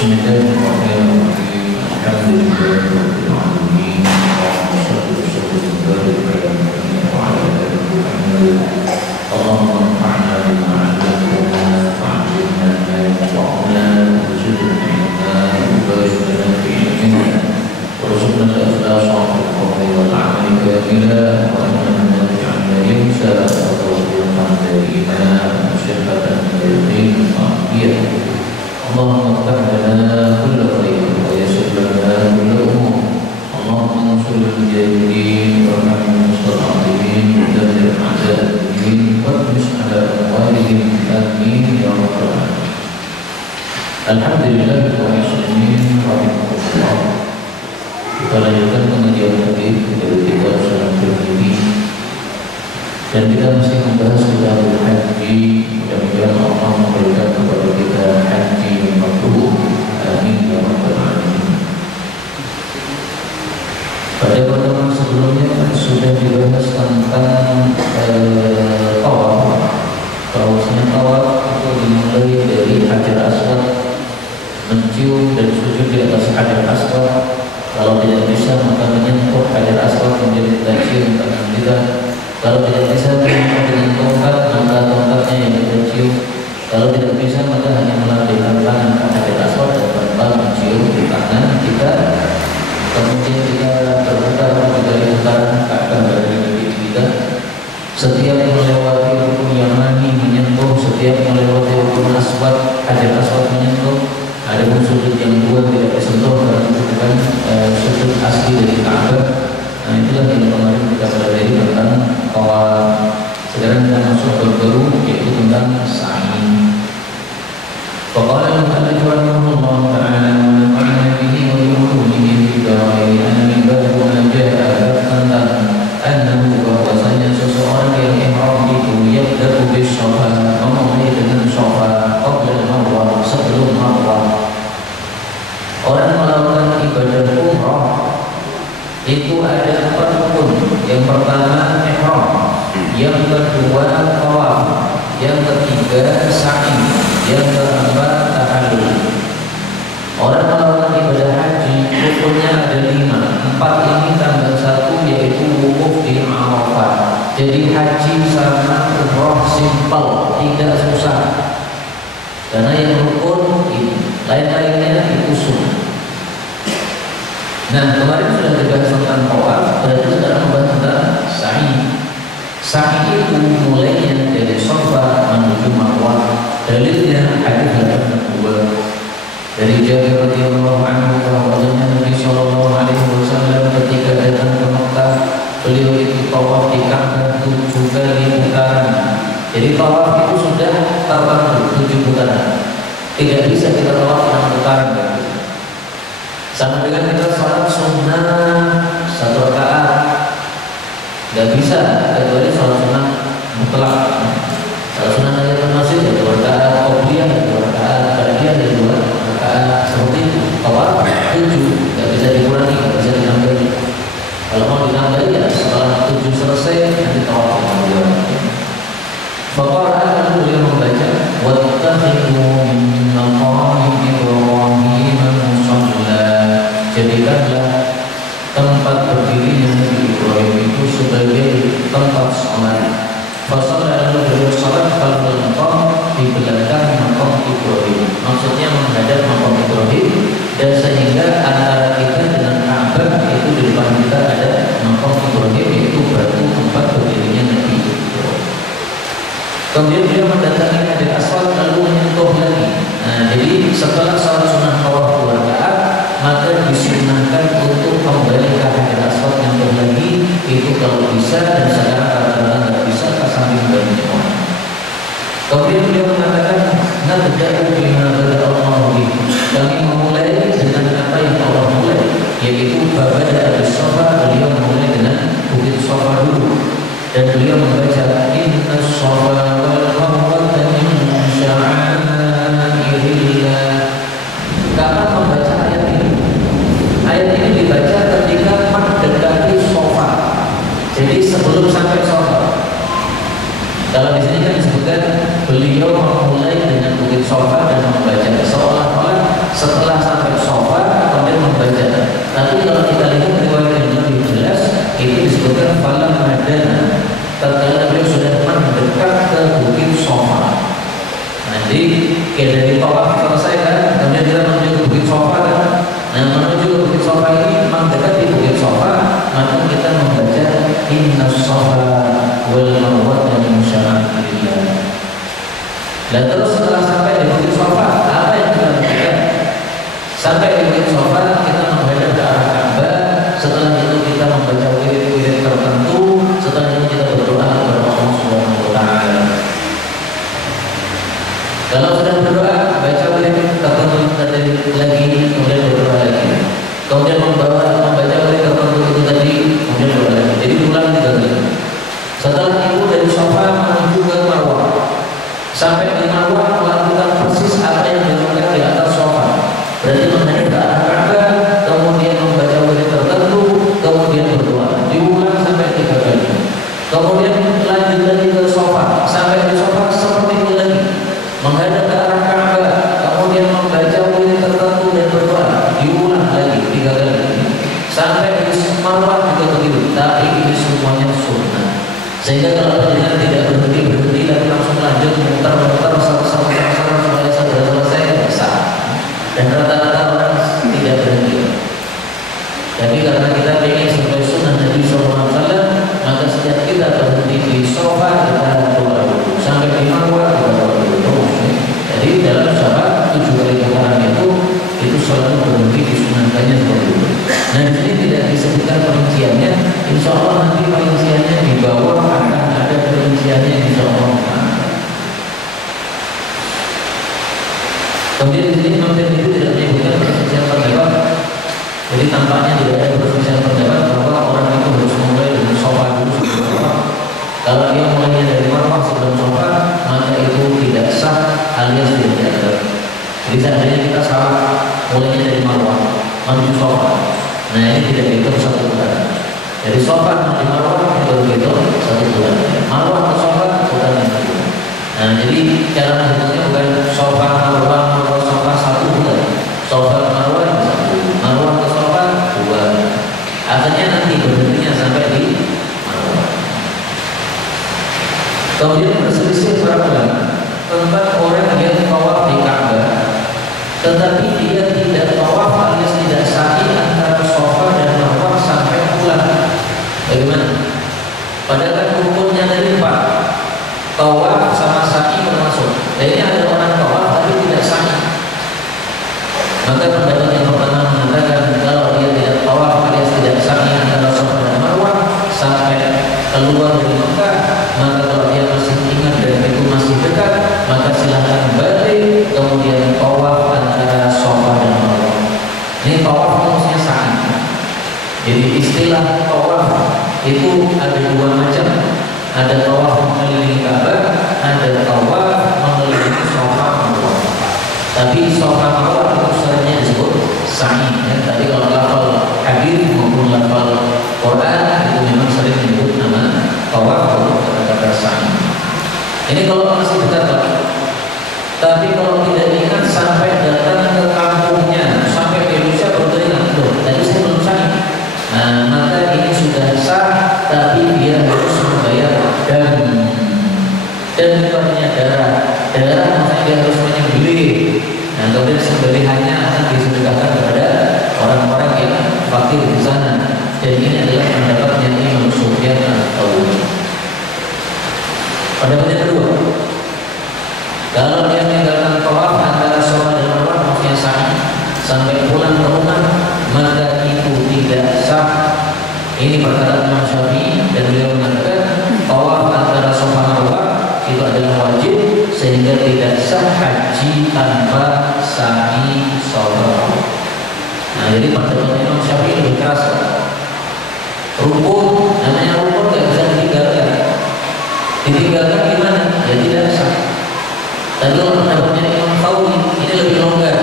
Bismillahirrahmanirrahim. Alhamdulillahirabbil alamin. Wassalatu wassalamu ala Muhammad. Allahumma anfa'na bima 'allamtana wa'allimna ma yanfa'una warzuqna ilma barik lana fi ilmina warzuqna al-ikhlasa fil qawli wal 'amali kamila wa inna ja'alna yamsa wa tawfiqan darima wa syafatan yaqin ma'afiyah. Allahumma ighfir lana kulla khairin wa yassir lana kulla umur. Allahumma ansuril mujahidin warhamil mustad'afin wa dammir a'da'ad-din wa tmis 'ala amwalihim amin ya rabbal alamin. Alhamdulillah wa muslimin rahimahullah. Kita lanjutkan pengajian hadis dari kitab Sunan Tirmidzi dan kita masih membahas kitabul haji. Mudah-mudahan Allah memberikan kepada kita haji yang mabrur. Amin ya rabbal alamin. Pada pertemuan sebelumnya sudah dibahas tentang tawaf. Bahwasanya tawaf itu dimulai dari Hajar Aswad, mencium dan sujud di atas Hajar Aswad. Kalau tidak bisa maka menyentuh Hajar Aswad menjadi tajian tangan kita. Kalau tidak bisa dengan tongkat maka tongkatnya yang kita cium. Kalau tidak bisa maka hanya melambaikan tangan ke Hajar Aswad dan tanpa mencium di tangan kita. Kemudian kita berputar dari putaran Ka'bah dari negeri kita. Setiap melewati rukun Yamani menyentuh, setiap melewati rukun Aswad, Hajar Aswad menyentuh. Ada pun sudut yang dua tidak disentuh karena itu bukan sudut asli dari Ka'bah. Nah itulah yang kemarin kita pelajari tentang tawaf. Sekarang kita masuk ke baru yaitu tentang sa'i. Faqala al-mu'allif rahimahullah ta'ala wa nafa'ana bihi wa bi ulumihi fid dharain an babu ma jaa'a tentang annahu bahwasanya seseorang yang ihram itu yabda'u bis-shafa, memulai dengan shafa qabla al-marwah, sebelum marwah. Orang melakukan ibadah umrah itu ada 4 rukun. Yang pertama ihram, yang kedua tawaf, yang ketiga sa'i, yang keempat tahallul. Orang melakukan ibadah haji rukunnya ada 5. 4 ini tambah 1 yaitu wukuf di Arafah. Jadi haji sama umrah simpel, tidak susah. Karena yang rukun ini, lain-lainnya itu sunnah. Nah kemarin sudah dibahas tentang tawaf, berarti sekarang membahas tentang sa'i. Sa'i itu mulainya dari Safa menuju Marwah. Dalilnya hadis yang kedua dari Jabir radhiyallahu anhu bahwasanya Nabi sallallahu alaihi wasallam ketika datang ke Mekah, beliau itu tawaf di Ka'bah 7 kali putaran. Jadi tawaf itu sudah tertentu 7 putaran. Tidak bisa kita tawaf 6 putaran. Sama dengan kita sholat sunnah 1 rakaat, nggak bisa kecuali sholat sunnah mutlak. Sholat sunnah tahiyatul masjid 2 rakaat, qobliyah 2 rakaat, ba'diyah 2 rakaat. Seperti itu. Tawaf 7, nggak bisa dikurangi, nggak bisa ditambahi. Kalau mau ditambahi ya setelah 7 selesai nanti tawaf yang 2. Faqala lalu beliau membaca wattakhidhu min maqami Ibrahim musalla. Jadikanlah tempat berdirinya Nabi Ibrahim itu sebagai tempat sholat. Fasallah lalu beliau sholat khalfal maqam, di belakang maqam Ibrahim. Maksudnya menghadap maqam Ibrahim, dan sehingga antara kita dengan Ka'bah itu di depan kita ada maqam Ibrahim, yaitu batu tempat berdirinya Nabi Ibrahim. Kemudian beliau mendatangi Hajar Aswad lalu menyentuh lagi. Nah jadi setelah sholat sunnah tawaf 2 rakaat, maka disunnahkan untuk kembali ke Hajar Aswad yang lagi itu kalau bisa, dan sekarang kadang-kadang tidak bisa ke samping banyak orang. Kemudian beliau mengatakan nabda'u bima bada'allahu bihi, kami memulai dengan apa yang Allah mulai, yaitu babada bis-shafa. Beliau memulai dengan bukit Shafa dulu, dan beliau membaca inna shafa wal marwata min sya'airillah. Kapan membaca ayat ini? Ayat ini dibaca ketika mendekati Shafa. Jadi sebelum sampai Shafa. Kalau di sini kan disebutkan beliau memulai dengan bukit Shafa dan membaca seolah-olah setelah Kayak dari tawaf selesai kan, kemudian kita menuju ke Bukit Sofa kan. Nah, menuju ke Bukit Sofa ini mendekati Bukit Sofa, maka kita membaca Inna Sofa wal Marwata min sya'airillah. Dan terus setelah sampai di Bukit Sofa, apa yang kita lakukan? Sampai di Bukit Sofa kita menghadap ke arah Ka'bah. Setelah itu kita membaca wirid-wirid tertentu. Setelah itu kita berdoa kepada Allah Subhanahu wa Ta'ala. Kalau sudah berdoa, baca wirid tertentu tadi lagi, kemudian berdoa lagi. Kemudian membaca wirid tertentu itu tadi, kemudian berdoa lagi. Jadi ulang 3 kali. Setelah itu dari Sofa menuju ke Marwah. Sampai di Marwah melakukan persis apa yang dilakukan di atas Sofa. Berarti menghadap ke arah Ka'bah, kemudian membaca wirid tertentu, kemudian berdoa. Diulang sampai 3 kali. Kemudian lanjut lagi ke Sofa. Sampai di Sofa seperti itu lagi. Menghadap ke arah Ka'bah, kemudian membaca wirid tertentu dan berdoa. Diulang lagi 3 kali. Sampai di Marwah juga begitu. Tapi ini semuanya sunnah. Sehingga kalau penjenengan tidak berhenti tapi langsung lanjut muter-muter sampai sudah selesai bisa. Dan rata-rata orang tidak berhenti. Jadi karena kita ingin sesuai sunnah Nabi SAW, maka setiap kita berhenti di Sofa kita doa dulu. Sampai di Marwah kita doa dulu. Jadi dalam sahabat 7 kali putaran itu selalu berhenti disunahkannya seperti itu. Nah di sini tidak disebutkan perinciannya. Insya Allah nanti perinciannya di bawah akan ada perinciannya insya Allah. Kemudian di sini Imam Tirmidzi tidak menyebutkan perselisihan pendapat. Jadi tampaknya tidak ada perselisihan pendapat bahwa orang itu harus mulai dengan Sofa dulu sebelum Marwah. Kalau dia mulainya dari Marwah sebelum Sofa, maka itu tidak sah alias tidak dianggap. Jadi seandainya kita salah mulainya dari Marwah menuju Sofa, nah ini tidak dihitung 1 bulan. Jadi Sofa menuju Marwah itu dihitung 1 bulan. Marwah ke Sofa bukan yang kedua. Nah jadi cara menghitungnya bukan Sofa Marwah Sofa 1 bulan. Sofa Marwah 1, Marwah ke Sofa 2. Akhirnya nanti berhentinya sampai di Marwah. Kemudian berselisih para ulama tentang orang yang tawaf di Ka'bah, tetapi dia tidak tawaf alias tidak sa'i antara Sofa dan Marwah sampai pulang. Bagaimana? Padahal kan hukumnya dari 4. Tawaf sama sa'i termasuk. Dan ini ada orang tawaf tapi tidak sa'i. Maka pendapat yang pertama mengatakan kalau dia tidak tawaf alias tidak sa'i antara Sofa dan Marwah sampai keluar dari Mekah, maka kalau dia masih ingat dan itu masih dekat, maka silahkan balik kemudian tawaf antara Sofa dan Marwah. Ini tawaf maksudnya sa'i. Jadi istilah tawaf itu ada 2 macam. Ada tawaf mengelilingi Ka'bah, ada tawaf mengelilingi Sofa Marwah. Tapi Sofa Marwah itu sebenarnya disebut sa'i. Tadi kalau lafal hadis maupun lafal Quran itu memang sering menyebut nama tawaf untuk kata-kata sa'i. Ini kalau masih dekat, Pak. Tapi kalau tidak ingat sampai datang ke kampungnya, sampai ke Indonesia baru teringat, tadi saya belum sa'i. Nah, maka ini sudah sah, tapi dia harus membayar dam. Dan bukannya darah. Darah maksudnya dia harus menyembelih. Nah, kemudian sembelihannya akan disedekahkan kepada orang-orang yang fakir di sana. Dan ini adalah pendapatnya Imam Sufyan Ats-Tsauri. Pendapat yang kedua, kalau dia meninggalkan tawaf antara Sofa dan Marwah maksudnya sa'i sampai pulang ke rumah, maka itu tidak sah. Ini perkataan Imam Syafi'i dan beliau mengatakan tawaf antara Sofa Marwah itu adalah wajib sehingga tidak sah haji tanpa sa'i Sofa. Nah, jadi pendapat Imam Syafi'i lebih keras. Rukun, namanya rukun tidak bisa ditinggalkan. Ditinggalkan gimana? Ya tidak sah. Tapi kalau pendapatnya Imam Tsauri ini lebih longgar.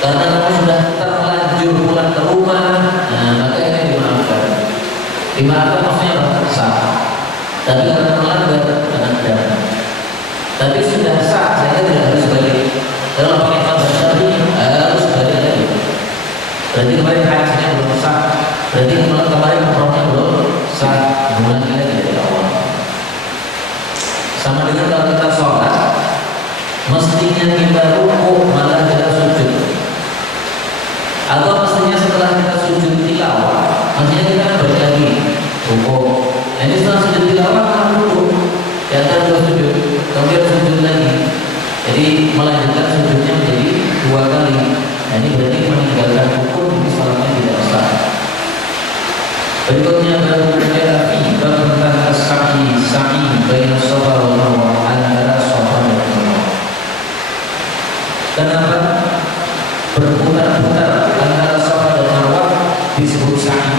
Karena kamu sudah terlanjur pulang ke rumah, nah maka ini dimaafkan. Dimaafkan maksudnya sah. Tapi karena melanggar, jangan dana. Tapi sudah sah, saya tidak harus balik. Kalau pakai mazhab Syafi'i harus balik lagi. Berarti kemarin hajinya belum sah. Berarti kemarin umrohnya belum sah. Mulai lagi dari awal. Sama dengan kalau kita sholat, berputar-putar antara Safa dan Marwah disebut sa'i.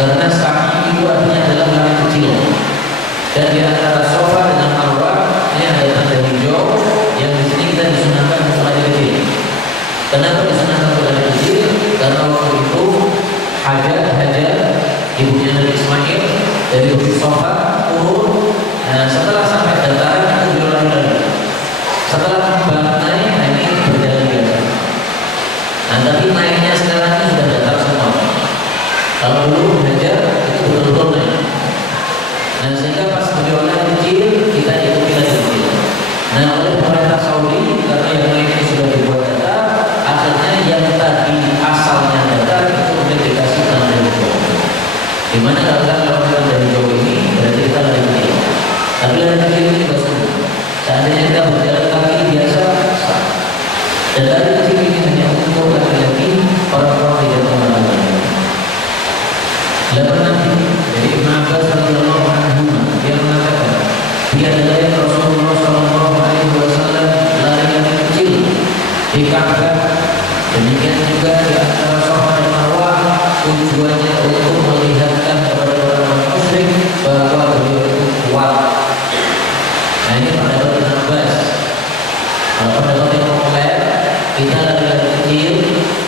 Karena sa'i itu artinya adalah lari kecil. Dan di antara Safa dengan Marwah ini ada tanda hijau yang di sini kita disunahkan untuk lari kecil. Kenapa disunahkan untuk lari kecil? Karena waktu itu Hajar ibunya Nabi Ismail dari Bukit Safa turun. Nah, setelah sampai dataran itu berlari-lari. Setelah kembang naik, ini berjalan biasa. Nah, tapi naiknya sekarang ini sudah datar semua. Kalau dulu Hajar itu betul-betul naik. Nah, sehingga pas beliau kecil kita ikuti lagi kecil. Nah, oleh pemerintah Saudi karena yang lainnya sudah dibuat datar, akhirnya yang tadi asalnya datar itu sudah dikasih tanda hijau. Dimana kalau dari jauh ini berarti kita lari kecil. Tapi lari kecil ini juga sulit. Seandainya kita berjalan kaki biasa, sah. Dan lari kecil ini hanya untuk laki-laki, orang-orang tidak melakukannya. Lalu nanti jadi Ibn Abbas radhiyallahu anhu dia mengatakan, dia adalah Rasulullah sallallahu alaihi wasallam lari kecil di Ka'bah. Demikian juga di antara Safa dan Marwah, tujuannya untuk melihatkan kepada orang musyrik bahwa beliau itu kuat. Nah, ini pendapat Ibn Abbas. Kalau pendapat yang populer, kita lari kecil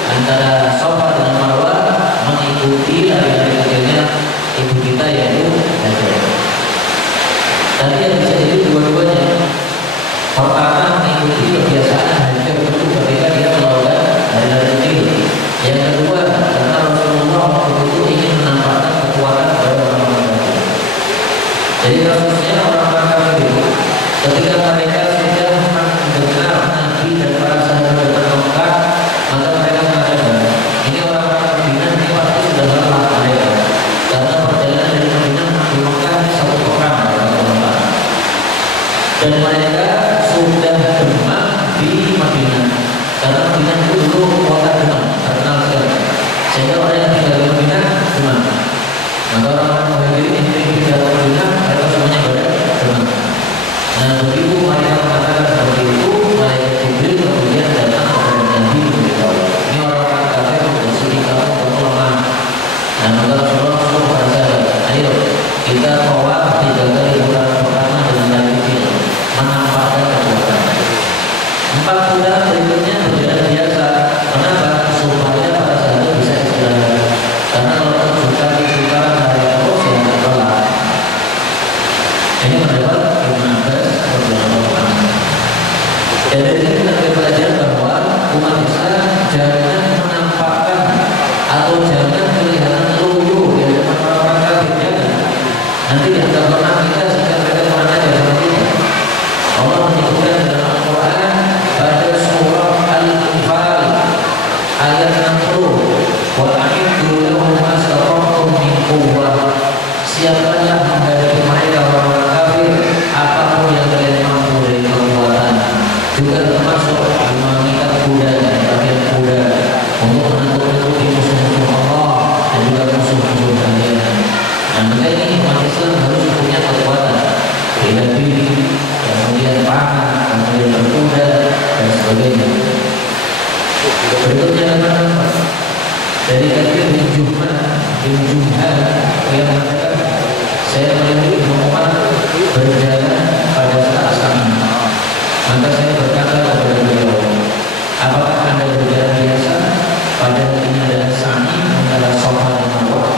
antara Safa dan Marwah mengikuti lari kecilnya ibu kita yaitu Hajar. Tapi yang bisa jadi dua-duanya. Pertama mengikuti kebiasaan Hajar itu ketika dia melakukan lari kecil. Yang kedua karena Rasulullah waktu itu ingin menampakkan kekuatan kepada orang-orang kafir. Jadi kasusnya orang-orang kafir itu ketika mereka sudah mendengar Nabi dan para sahabat datang ke Mekah, maka mereka mengatakan ini orang-orang Madinah ini pasti sudah lelah mereka, karena perjalanan dari Madinah ke Mekah ini 1 pekan dan mereka sudah demam di Madinah karena Madinah itu dulu kota demam terkenal sekali, sehingga orang yang tinggal di Madinah demam. Maka orang-orang Muhajirin ini tinggal di Madinah mereka semuanya pada demam. Nah, begitu mereka mengatakan seperti itu, malaikat Jibril kemudian datang kepada Nabi memberitahu, ini orang-orang kafir bersedih kamu lemah. Nah, maka Rasulullah pada sahabat, ayo kita tawaf 3 kali putaran pertama dengan lari kecil, menampakkan kekuatan. 4 putaran berikutnya berjalan biasa. Kenapa? Supaya para sahabat bisa istirahat. Karena kalau 7 kali putaran lari terus ya tidak lelah. Ini mendapat Ibn Abbas radhiyallahu anhu. Dan dari sini kita belajar bahwa umat Islam jangan menampakkan atau jangan kelihatan loyo di hadapan orang-orang kafir. Nanti dianggap lemah kita sehingga mereka kemana aja seperti itu. Allah menyebutkan dalam Al-Quran pada surah Al-Anfal ayat 60, wa a'iddu lahum mastata'tum min quwwah. Siapkanlah menghadapi mereka orang-orang kafir apapun yang kalian mampu dari kekuatan, juga termasuk mengikat kuda dan bagian kuda untuk menakuti musuh-musuh Allah dan juga musuh-musuh kalian. Nah, maka ini umat Islam harus punya kekuatan, bela diri, kemudian panah, kemudian berkuda dan sebagainya. Berikutnya apa? Dari Katsir bin Jum'ah yang mengatakan, saya melihat Ibnu Umar berjalan pada saat Sami. Maka saya berkata kepada beliau, apakah Anda berjalan biasa? Padahal ini adalah Sami antara Safa dan Marwah.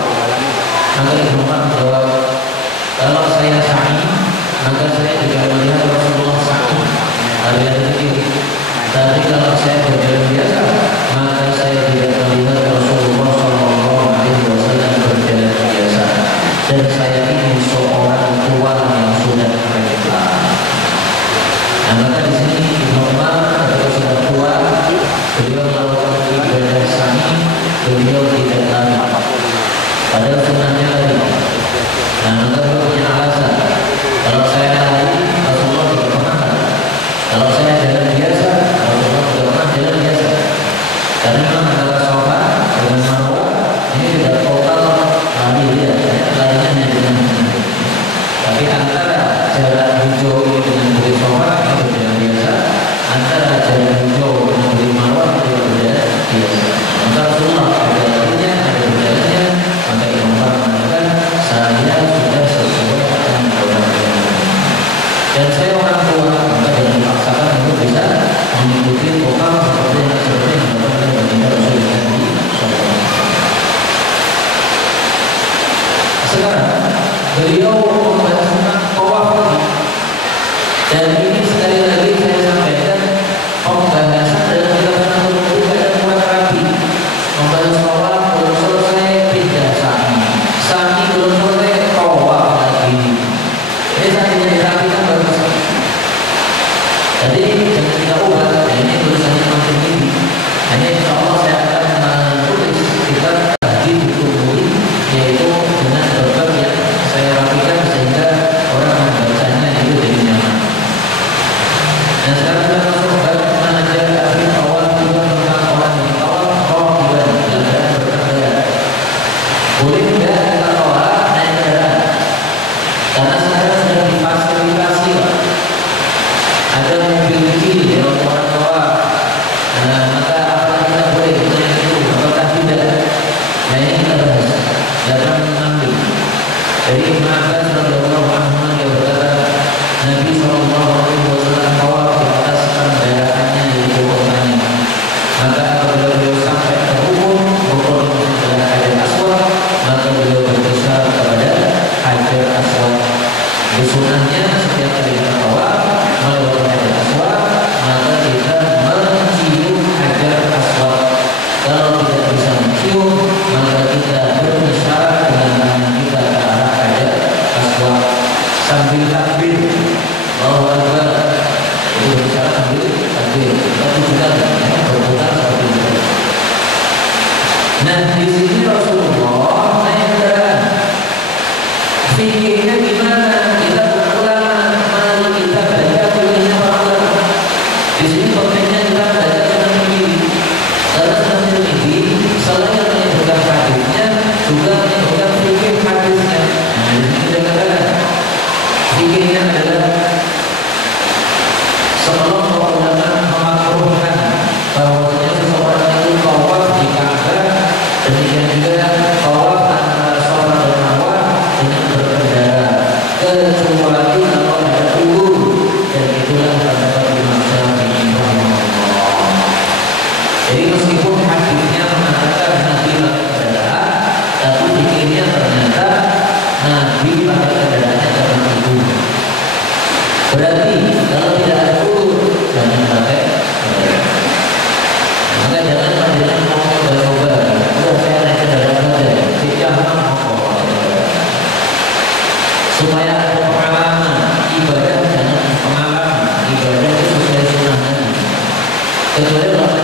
Maka Ibnu Umar menjawab, kalau saya Sami, maka saya juga melihat Rasulullah Sami lari kecil. Tapi kalau saya berjalan biasa, maka saya tidak melihat Rasulullah sallallahu alaihi wasallam berjalan biasa. Dan saya ini seorang tua yang sudah rela. Nah, maka di sini Ibnu Umar ketika sudah tua, beliau melakukan ibadah Sami, beliau tidak lari. Padahal sunnahnya lari. Nah, maka beliau punya alasan. Kalau saya lari, Rasulullah tidak pernah. Kalau saya jalan biasa, Rasulullah tidak pernah jalan biasa.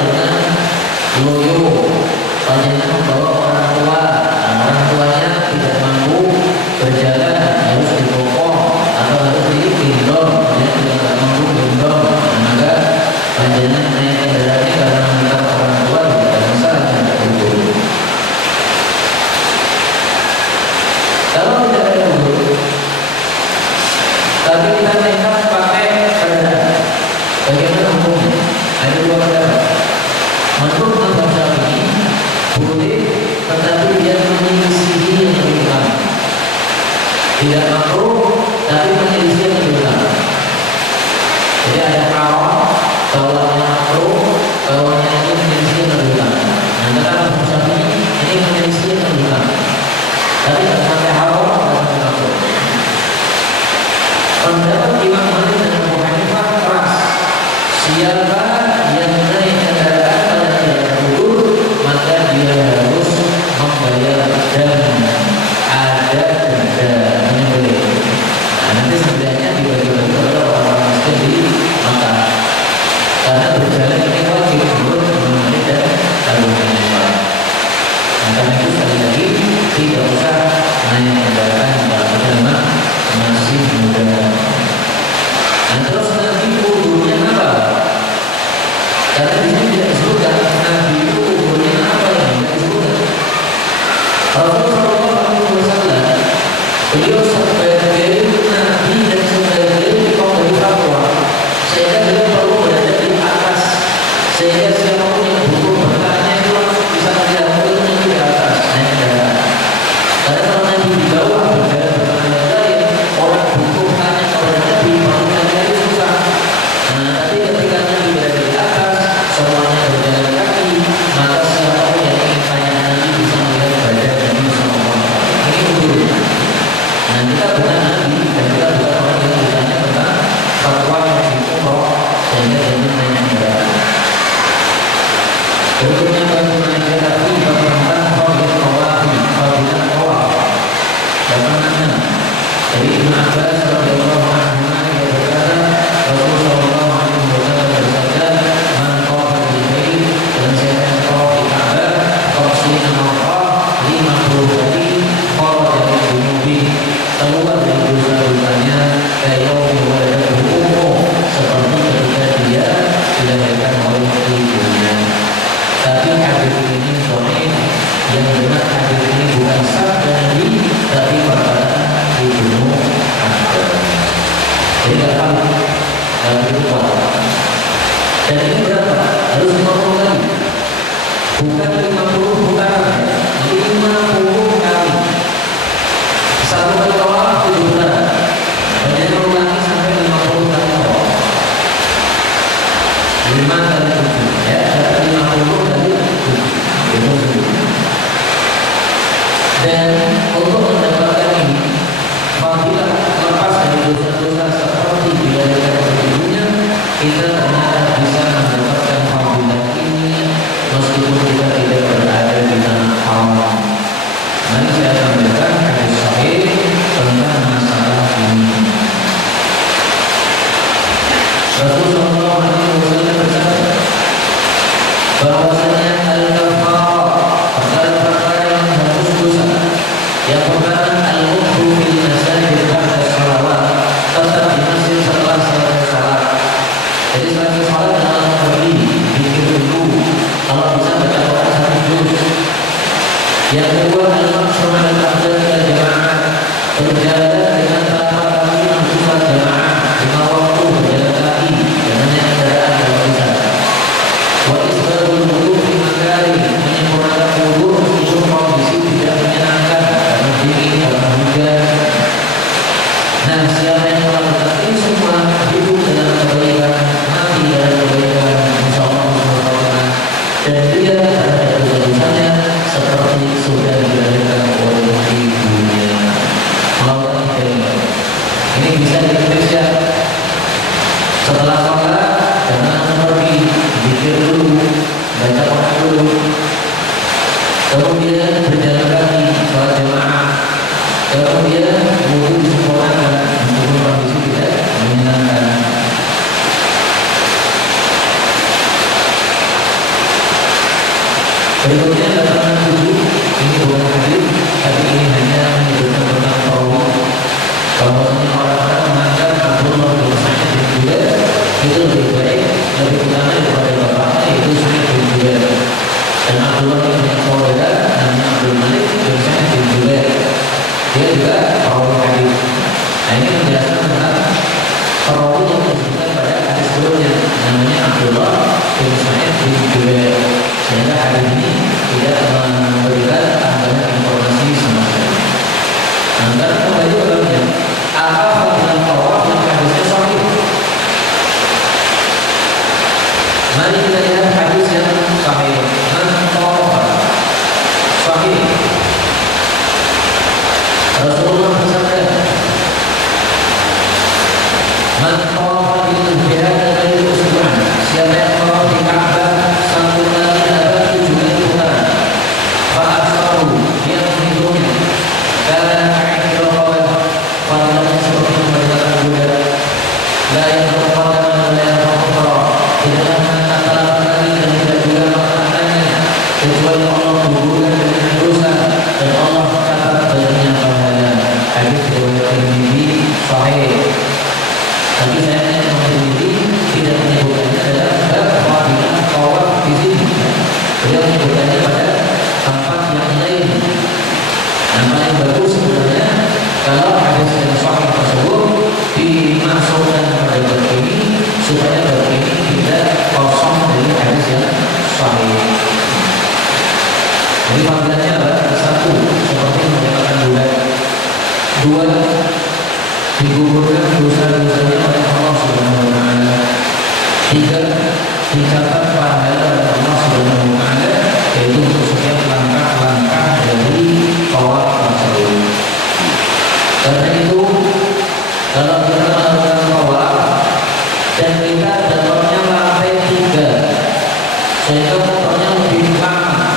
dengan loyo, panjenengan membawa orang tua, orang tuanya tidak mampu berjalan, harus dipokong atau harus digendong, dia tidak mampu gendong, maka panjenengan naik kendaraannya karena mengantar orang tua tidak masalah tidak itu. Kalau tidak ada udhur, tapi kita nekat pakai kendaraan, bagaimana hukumnya? Ada dua pendapat. Menurut mazhab Syafi'i boleh, tetapi dia menyelisihi yang lebih utama. Tidak makruh, tapi menyelisihi yang lebih utama. Jadi ada haram, bawahnya makruh, bawahnya itu menyelisihi yang lebih utama. Nah, kata mazhab Syafi'i ini menyelisihi yang lebih utama. Tapi tidak sampai haram, tidak sampai makruh. Pendapat Imam Malik dan Abu Hanifah keras. Siapa yang naik kendaraan pada tidak udhur, maka dia harus membayar dam. Ada denda menyembelih. Nah, nanti sebenarnya dibagi-bagi oleh orang-orang miskin di Makkah. Karena berjalan ini wajib menurut Imam Malik dan Abu Hanifah. Nah, karena itu sekali lagi tidak usah naik kendaraan kalau kita memang masih muda. Nah, terus Nabi udhurnya apa? Karena di sini tidak disebutkan Nabi itu udhurnya apa yang tidak disebutkan. Rasulullah SAW beliau sebagai Nabi dan sebagai pemberi fatwa, sehingga beliau perlu berada di atas, sehingga siapapun yang butuh bertanya itu langsung bisa melihat itu Nabi di atas naik kendaraan. Karena kalau Nabi di bawah berjalan bersama yang lain, orang butuh tanya kepada Nabi, mau tanya itu susah. Nah, tapi ketika Nabi berada di atas, semuanya berjalan kaki, maka siapapun yang ingin tanya Nabi bisa melihat badan Nabi SAW. Ini udhur. Nah, kita bukan Nabi dan kita bukan orang yang ditanya tentang fatwa yang diumroh sehingga dia tanya kendaraan. Berikutnya bagaimana kita tentang fadilah tawaf. Bagaimana? Dari Ibnu Abbas radhiyallahu anhu dia berkata, Rasulullah sallallahu alaihi wasallam bersabda, "Man tawafa bil bait," dan siapa yang tawaf di Ka'bah, qasina maqah 50 kali, kharaja min dunubi, keluar dari dosa-dosanya, kayaumi waladahu ummuh, seperti ketika dia dilahirkan oleh ibunya. Tapi hadis ini dhaif. Yang benar hadis ini bukan sabda Nabi, tapi perkataan Ibnu Abbas. Jadi tidak tahu dalam itu kuat. Dan ini berapa? Harus 50 kali. Bukan 50 putaran, 50 kali. Satu kali tawaf 7 putaran. Banyak ulangi sampai 50 kali tawaf. 5 kali 7, ya, 50 kali 7. Itu dan untuk mendapatkan ini, apabila lepas dari dosa-dosa seperti dilahirkan oleh ibunya, kita ternyata bisa mendapatkan fadilah ini meskipun kita tidak berada di tanah haram. Mari saya sampaikan hadis sahih tentang masalah ini. Rasulullah SAW bersabda bahwasanya al-kafarah perkara-perkara yang hapus dosa. Yang pertama al-wudu fil masajid ba'da shalawat, tetap di masjid setelah selesai salat. Jadi selesai salat jangan berdiri, pikir dulu. Kalau bisa baca Quran 1 juz. Yang kedua al-maqsum al-afdal ila jamaah, berjalan dengan tanpa kaki menuju salat jamaah, lima waktu berjalan kaki dengan yang kendaraan kalau bisa. Wa isbahul wudu fi makari, menyempurnakan wudu meskipun kondisi tidak menyenangkan karena dingin, karena hujan. Nah, siapa yang melakukan ini semua hidup dalam kebaikan, mati dalam kebaikan, insyaallah subhanahu. Dan dia terhadap dosa-dosanya seperti sudah dilahirkan oleh ibunya. Allah ini bisa diperiksa setelah sholat, jangan pergi, zikir dulu, baca Quran dulu, kemudian berjalan kaki, sholat jamaah, kemudian wudu disempurnakan, meskipun kondisi tidak menyenangkan. Berikutnya 87, ini bukan hadis, tapi ini hanya menyebutkan tentang perawi. Bahwasanya orang-orang menganggap Abdullah bin Sa'id bin Jubair itu lebih baik, lebih utama daripada bapaknya yaitu Sa'id bin Jubair. Dan Abdullah bin saudara namanya Abdul Malik bin Sa'id bin Jubair. Dia juga perawi hadis. Nah ini menjelaskan tentang perawi yang disebutkan pada hadis sebelumnya, namanya Abdullah bin Sa'id bin Jubair. Sehingga hadis ini tidak memberikan tambahan informasi sama sekali. Nah, sekarang kembali ke dalamnya. Apa fadilah tawaf yang hadisnya sahih? Mari kita lihat hadis yang sahih. Man tawafa sahih. Rasulullah bersabda, Man tawafa bil jihad dari usbu'an. Siapa yang tawaf di Ka'bah satu kali ada 7 putaran. Fa'asfaru yang menghitungnya. Karena akhirul qawal fadilahnya seperti memberikan budak. La yang terpadaman la yang terpadaman. Tidaklah mengangkat telapak kaki dan tidak juga mengangkat tangan, kecuali Allah menggugurkan dengan dosa dan Allah catat baginya pahala. Hadis riwayat Tirmidzi sahih. Tapi saya Imam Tirmidzi tidak menyebutkannya dalam bab fadilah tawaf di sini. Beliau menyebutkannya pada tempat yang lain. Yang paling bagus sebenarnya kalau hadis yang sahih tersebut dimasukkan pada bab ini supaya bab ini tidak kosong dari hadis yang sahih. Jadi fadilahnya adalah satu, seperti menyatakan budak. Dua, digugurkan dosa-dosanya oleh Allah Subhanahu wa taala. Tiga, dicatat pahala dari Allah Subhanahu wa taala, yaitu untuk setiap langkah-langkah dari tawaf tersebut. Karena itu, kalau kita melakukan tawaf dan kita dapatnya lantai 3, sehingga motornya lebih lama,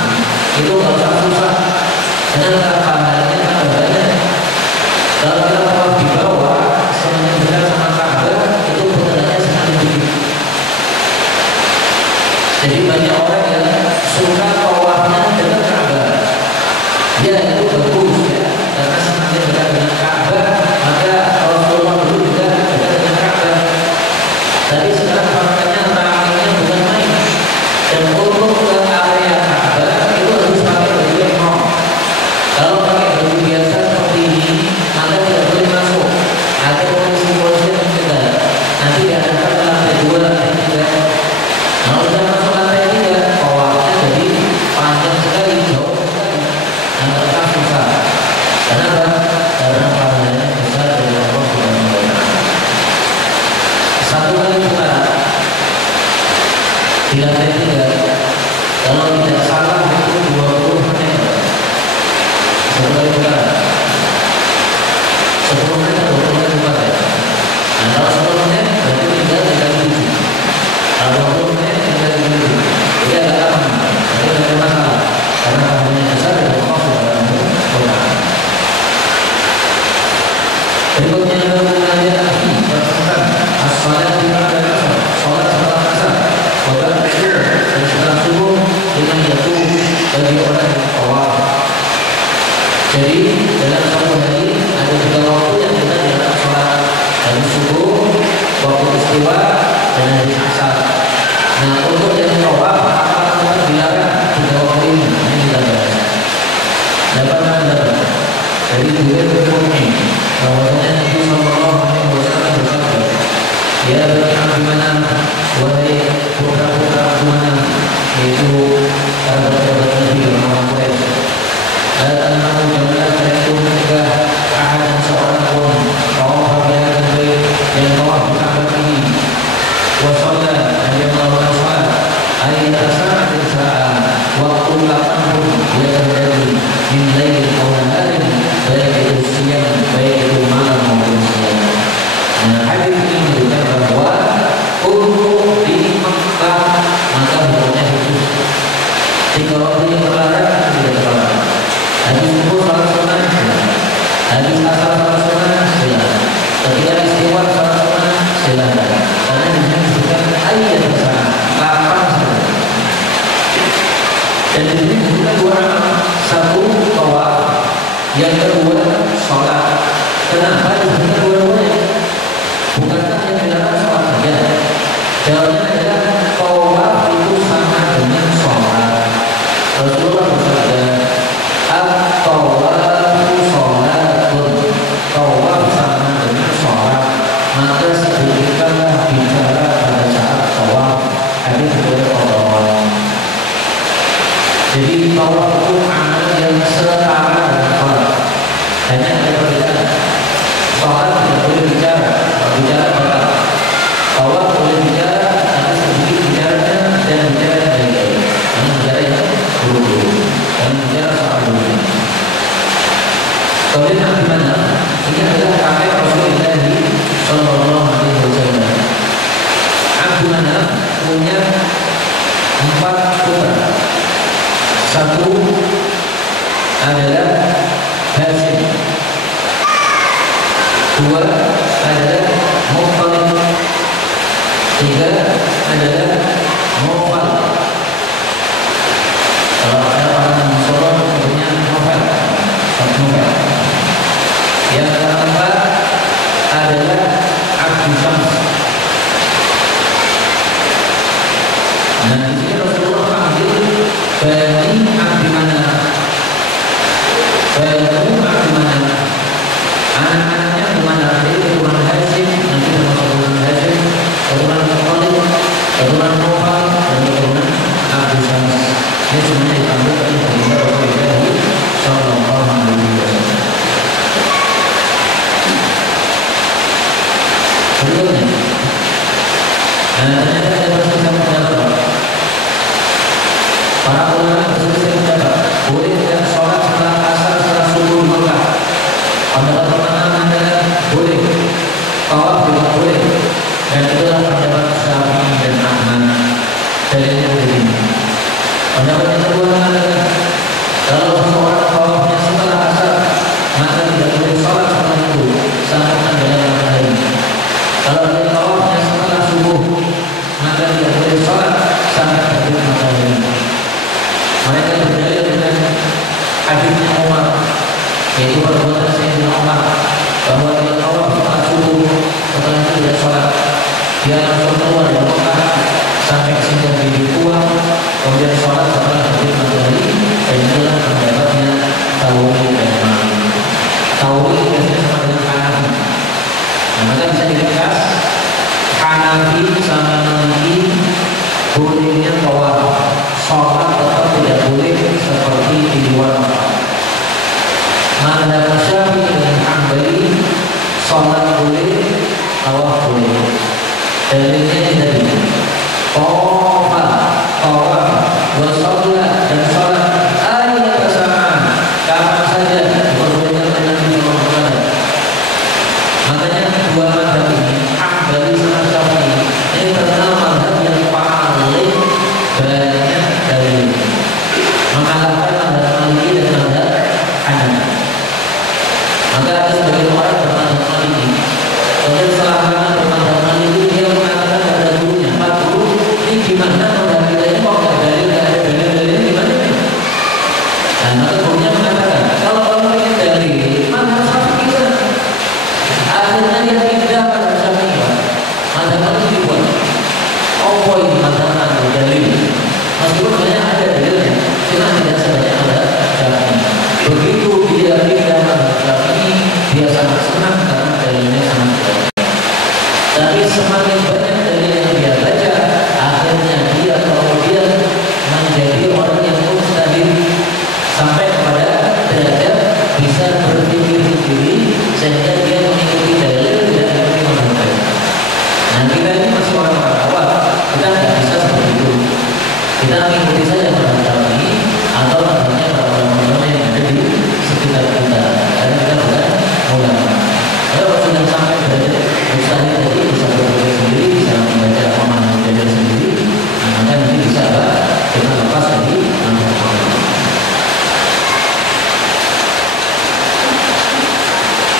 itu nggak usah susah, karena pahalanya tak banyak. Kalau kita tawaf di bawah, semakin dekat sama Ka'bah, itu pahalanya semakin sedikit. Jadi banyak orang yang suka tawafnya dekat Ka'bah. Ya itu bagus ya, karena semakin dekat dengan Ka'bah, maka Rasulullah dulu juga dekat dengan Ka'bah. Tapi sekarang faktanya ramainya bukan main. Dan untuk ke area Ka'bah itu harus pakai baju ihram. Kalau pakai baju biasa seperti ini, maka tidak boleh masuk. Ada polisi-polisi yang mencegah. Nanti diadakan ke lantai 2, lantai 3. Kalau sudah masuk lantai 3, tawafnya jadi panjang sekali, jauh sekali. Yang tetap susah. Kenapa? Karena pahalanya besar dari Allah Subhanahu wa taala. Satu kali putaran di lantai 3, kalau tidak salah itu 20 menit. Satu kali putaran 10 menit atau 20 menit lupa saya. Nah kalau 10 menit berarti tinggal dikali 7. Kalau 20 menit tinggal dikali 7. Jadi agak lama, tapi tidak ada masalah karena pahalanya besar dari Allah Subhanahu wa taala. Berikutnya adalah mengajar akhi tentang as-salat di ba'da asar, salat setelah asar, salat asyur dan setelah subuh dengan jatuh bagi orang yang tawaf. Jadi dalam satu hari ada 3 waktu yang kita dilakukan salat, dari subuh, waktu istiwa dan hari asar. Nah untuk yang tawaf apakah dilarang 3 waktu ini? Ini kita bahas. Dapat dari Jubair bin Mut'im bahwasanya Nabi sallallahu alaihi wasallam bersabda, "Ya bani Abdi Manaf, wahai putra-putra Abdi Manaf," yaitu sahabat-sahabat Nabi orang Quraisy, "la tanmahu jamaah yaitu mencegah ahad seorang pun tawaf bihadzal bait yang tawaf di Ka'bah ini, wa shalla dan dia melakukan salat, ayat sa'atin sa'a waktu 80 dia terjadi min lail aw naharin, baik itu siang baik itu malam maupun siang." Nah hadis ini menunjukkan bahwa untuk di Mekah maka hukumnya khusus. Jika waktu yang terlarang tidak terlarang. Hadis subuh salat sunnah silakan. Hadis asar salat sunnah silakan. Ketika istiwa salat sunnah silakan. Karena di sini disebutkan ayat besar 8 saja. Dan di sini disebutkan dua amal. Satu tawaf, yang kedua sholat. Kenapa disebutkan dua-duanya? Bukankah yang dilarang sholat saja? Jawabannya adalah tawaf itu sama dengan sholat. Rasulullah bersabda, at-tawafu sholatun. Tawaf sama dengan sholat. Maka sedikitlah bicara pada saat tawaf. Hadis riwayat Tabrani. Jadi tawaf itu amal yang setara dengan sholat. Hanya ada perbedaan. Sholat tidak boleh bicara, bicara total. Tawaf boleh bicara, tapi sedikit bicaranya dan bicara yang baik-baik. Jangan bicara yang buru-buru, jangan bicara soal dunia. Kemudian bagaimana? Ini adalah kakek Rasulullah Sallallahu Alaihi Wasallam. Abdul Manaf punya 4 putra. Satu adalah Hashim, 2 adalah Muttalib, 3 adalah Nawfal. Kalau ada orang Solo punya Nawfal, Nawfal. Yang keempat adalah Abdul Syams. Nah, di sini Rasulullah panggil Bani Abdul Manaf. Bani Abdul Manaf. Anak-anaknya Manaf, jadi keturunan Hashim, nanti termasuk keturunan Hashim, keturunan Muttalib, keturunan Nawfal, dan keturunan Abdul Syams. Ini semuanya dipanggil oleh baginda Rasulullah Sallallahu Alaihi Wasallam. Berikutnya, ternyata ada perselisihan pendapat. Para ulama berselisih pendapat, boleh tidak sholat setelah asar setelah subuh di Mekah. Pendapat pertama adalah boleh, tawaf juga boleh, dan itulah pendapat Syafi'i dan Ahmad. Dalilnya begini. Pendapat yang kedua adalah kalau seseorang tawafnya setelah asar, maka tidak boleh sholat setelah itu sampai tenggelam matahari. Kalau dia tawafnya setelah subuh, maka tidak boleh sholat sampai terbit matahari. Mereka berdalil dengan hadisnya Umar, yaitu perbuatan Sayyidina Umar, bahwa dia tawaf setelah subuh, setelah itu tidak sholat. Dia langsung keluar dari Mekah sampai singgah di Kuwah, kemudian sholat setelah terbit matahari. Dan itulah pendapatnya Tauri dan Malik. Tauri biasanya sama dengan Hanafi. Nah, maka bisa diringkas, Hanafi sama Maliki bolehnya tawaf, sholat tetap tidak boleh seperti di luar Mekah. Mazhab Syafi'i dan Hambali, sholat boleh, tawaf boleh. Dalilnya ini tadi, tawaf, wassalat dan sholat ayat kesamaan, kapan saja berbeda dengan Rasulullah. Makanya dua mazhab ini, Hambali sama Syafi'i, ini terkenal mazhab yang paling banyak dalil, mengalahkan mazhab Maliki dan mazhab Hanafi. Maka ada sebagian orang bermazhab Maliki, kemudian setelah lama bermazhab Maliki, dia mengatakan pada gurunya, Pak Guru, ini gimana mazhab kita ini kok nggak ada dalil gimana nih? Dan maka gurunya mengatakan, kalau kamu ingin dalil, mazhab Syafi'i sana. Akhirnya dia pindah pada Syafi'i, mazhab Maliki dibuat. Oh ini mazhab dalil, meskipun sebenarnya ada dalilnya, cuma tidak sebanyak mazhab Syafi'i. Begitu dia pindah mazhab Syafi'i, dia sangat senang karena dalilnya sangat banyak. Tapi semakin banyak dalil yang dia baca, akhirnya dia kemudian menjadi orang yang mujtahid sampai kepada derajat bisa berpikir sendiri, sehingga dia mengikuti dalil dan mengikuti mazhab. Nah, kita ini masih orang-orang awam, kita tidak bisa seperti itu. Kita mengikuti saja mazhab Syafi'i atau mazhabnya para ulama yang ada di sekitar kita, karena kita bukan ulama. Kalau sudah sampai derajat mujtahid tadi, bisa berpikir sendiri, bisa membaca pemahaman dalil sendiri, maka nanti bisa kita lepas dari mazhab.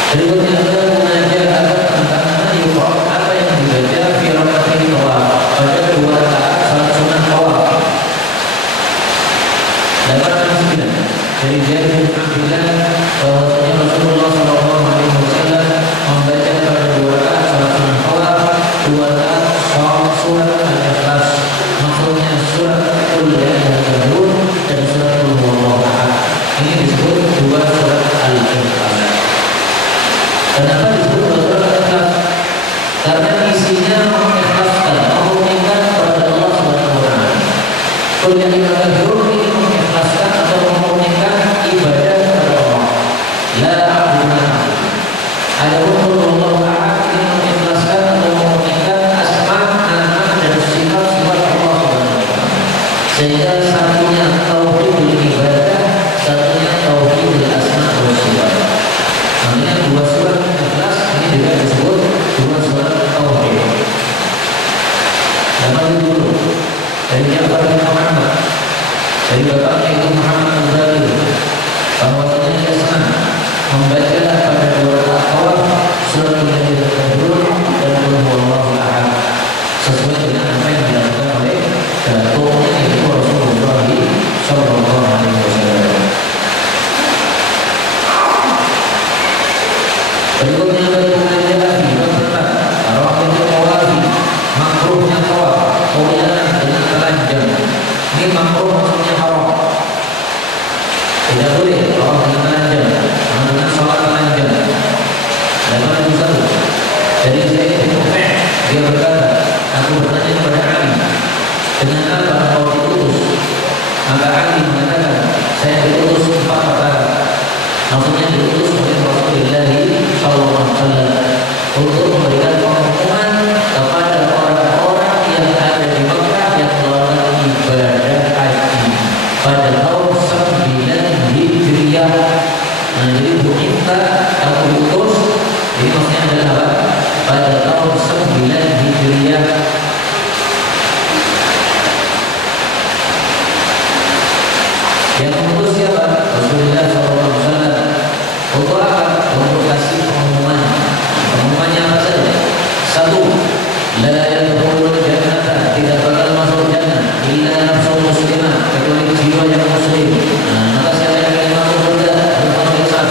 Berikutnya adalah mengajar tentang apa yang dibaca fi rakaat tawaf pada 2 rakaat salat sunat tawaf. 809 dari Jabir bin Abdullah bahwasanya Rasulullah Shallallahu Alaihi Wasallam membaca pada 2 rakaat salat sunnah qiyam 2 rakaat surat Al-Ikhlas, maksudnya surat Qul ya ayyuhal kafirun dan surat Qul huwallahu ahad. Ini disebut 2 surat Al-Ikhlas. Kenapa disebut 2 surat Al-Ikhlas? Karena isinya mengikhlaskan, memurnikan kepada Allah Subhanahu wa taala. Qul ya ayyuhal kafirun ini mengikhlaskan atau memurnikan ibadah kepada Allah. La a'budu ma ta'budun. Adapun Qul huwallahu ahad ini mengikhlaskan atau memurnikan asma, nama dan sifat-sifat Allah Subhanahu wa taala. Sehingga satunya tauhidul ibadah, satunya tauhidul asma wa sifat. Makanya 2 surat Ikhlas ini juga disebut 2 surat tauhid. Dapat dulu dari Ja'far bin Muhammad, dari bapaknya itu Muhammad Al-Ghazali, bahwasanya dia senang membaca pada 2 rakaat awal surat Al-Kafirun dan Qul huwallahu ahad, sesuai dengan apa yang dilakukan oleh datuknya yaitu Rasulullah Shallallahu Alaihi Wasallam. Berikutnya dari pengajian lagi tentang waktu tawafi, makruhnya tawaf, kemudian dengan telanjang. Ini makruh maksudnya haram. Tidak boleh tawaf dengan telanjang, dengan sholat telanjang. Dan pada satu dari Zaid bin Umayyah dia berkata, aku bertanya kepada Ali, dengan apa kau diutus? Maka Ali mengatakan, saya diutus 4 perkara. Maksudnya diutus oleh Rasulullah Sallallahu Alaihi Wasallam untuk memberikan pengumuman kepada orang-orang yang ada di Mekah yang melakukan ibadah haji pada tahun 9 Hijriah. Nah, jadi kita atau diutus, jadi maksudnya adalah apa? Pada tahun 9 Hijriah. Yang mengutus siapa? Rasulullah SAW. Untuk apa? Untuk kasih pengumuman. Pengumumannya apa saja? 1. La yadkhulul jannata, tidak bakal masuk jannah illa nafsun muslimah, kecuali jiwa yang muslim. Nah, maka siapa yang ingin masuk surga harus masuk Islam.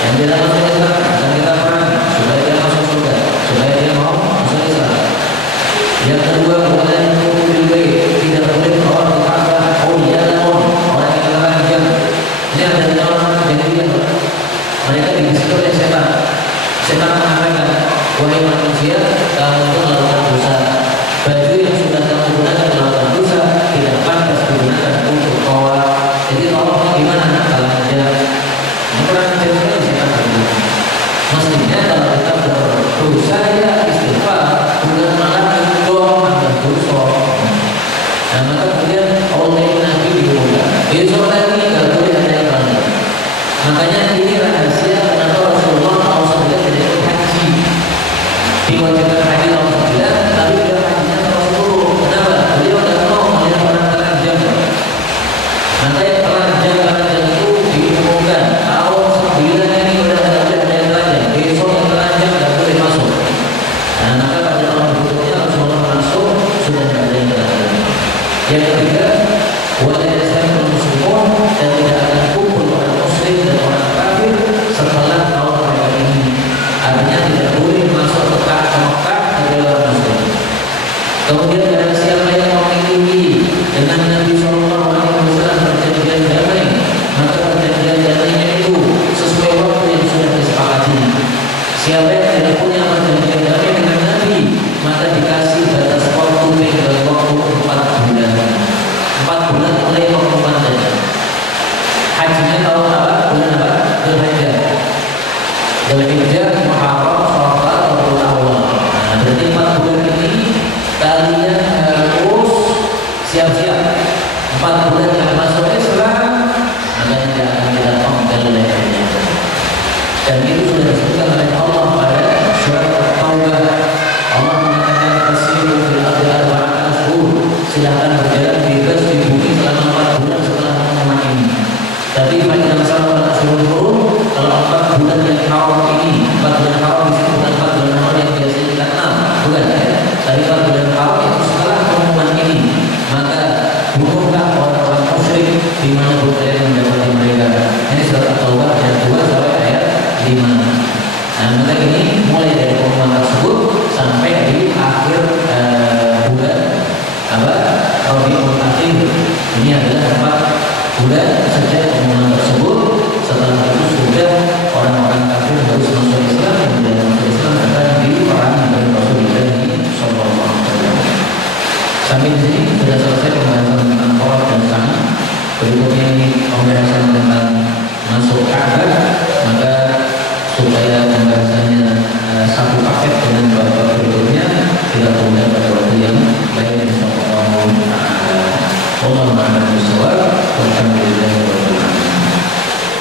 Yang tidak masuk Islam akan kita perangi supaya dia masuk surga, supaya dia mau masuk Islam. Yang kedua, bukan tidak boleh bawa ke Ka'bah. Oh iya, orang yang telanjang. Ini ada orang jahiliyah. Mereka dibisik oleh setan. Setan mengatakan, wahai manusia, kamu itu melakukan dosa. Baju yang sudah kamu gunakan melakukan dosa tidak pantas digunakan untuk tawaf. Jadi tawafnya gimana? Telanjang. Ini kurang ajar sekali setan tadi. Mestinya kalau kita berdosa ya istighfar, bukan malah mendorong agar dosa. Nah, maka kemudian oleh Nabi diumumkan besok lagi tidak boleh ada yang telanjang. Makanya ini rahasia kenapa Rasulullah SAW tidak ikut haji. Diwajibkan haji tahun 9, tapi beliau hajinya tahun 10. Kenapa? Beliau tidak mau melihat orang telanjang. Maka yang telanjang itu diumumkan tahun 9 ini sudah tidak boleh ada yang telanjang. Besok yang telanjang tidak boleh masuk. Nah, maka pada tahun berikutnya Rasulullah masuk sudah tidak ada yang telanjang. Yang ketiga, wajib Islam muslimun, dan tidak akan kumpul orang muslim dan orang kafir setelah tahun mereka ini. Artinya tidak boleh masuk ke Mekah dari orang muslim. Kemudian ada siapa yang memiliki dengan Nabi Sallallahu Alaihi Wasallam perjanjian damai, maka perjanjian damainya itu sesuai waktu yang sudah disepakati. Siapa yang tidak punya perjanjian damai dengan Nabi, maka dikasih batas waktu tinggal waktu 4 bulan. 4 bulan mulai pengumuman saja. Hajinya tahun apa? Bulan apa? Dzulhijjah. Dzulhijjah, Muharram, Syawal, Rabiul Awwal. Nah, berarti 4 bulan ini kalian harus siap-siap. 4 bulan yang masuk Islam, maka tidak akan kita penggal oleh Nabi. Dan itu sudah disebutkan oleh Allah pada surat At-Taubah. Allah mengatakan fasiru fil ardi arba'ata ashhur, silakan berjalan bebas di bumi selama 4 bulan setelah pengumuman ini. Tapi pada masalah ashhur, kalau 4 bulan yang haram ini, 4 bulan haram di sini bukan 4 bulan haram yang biasanya kita kenal, bukan ya? Tapi 4 bulan haram itu setelah pengumuman ini, maka bunuhlah orang-orang musyrik juga saja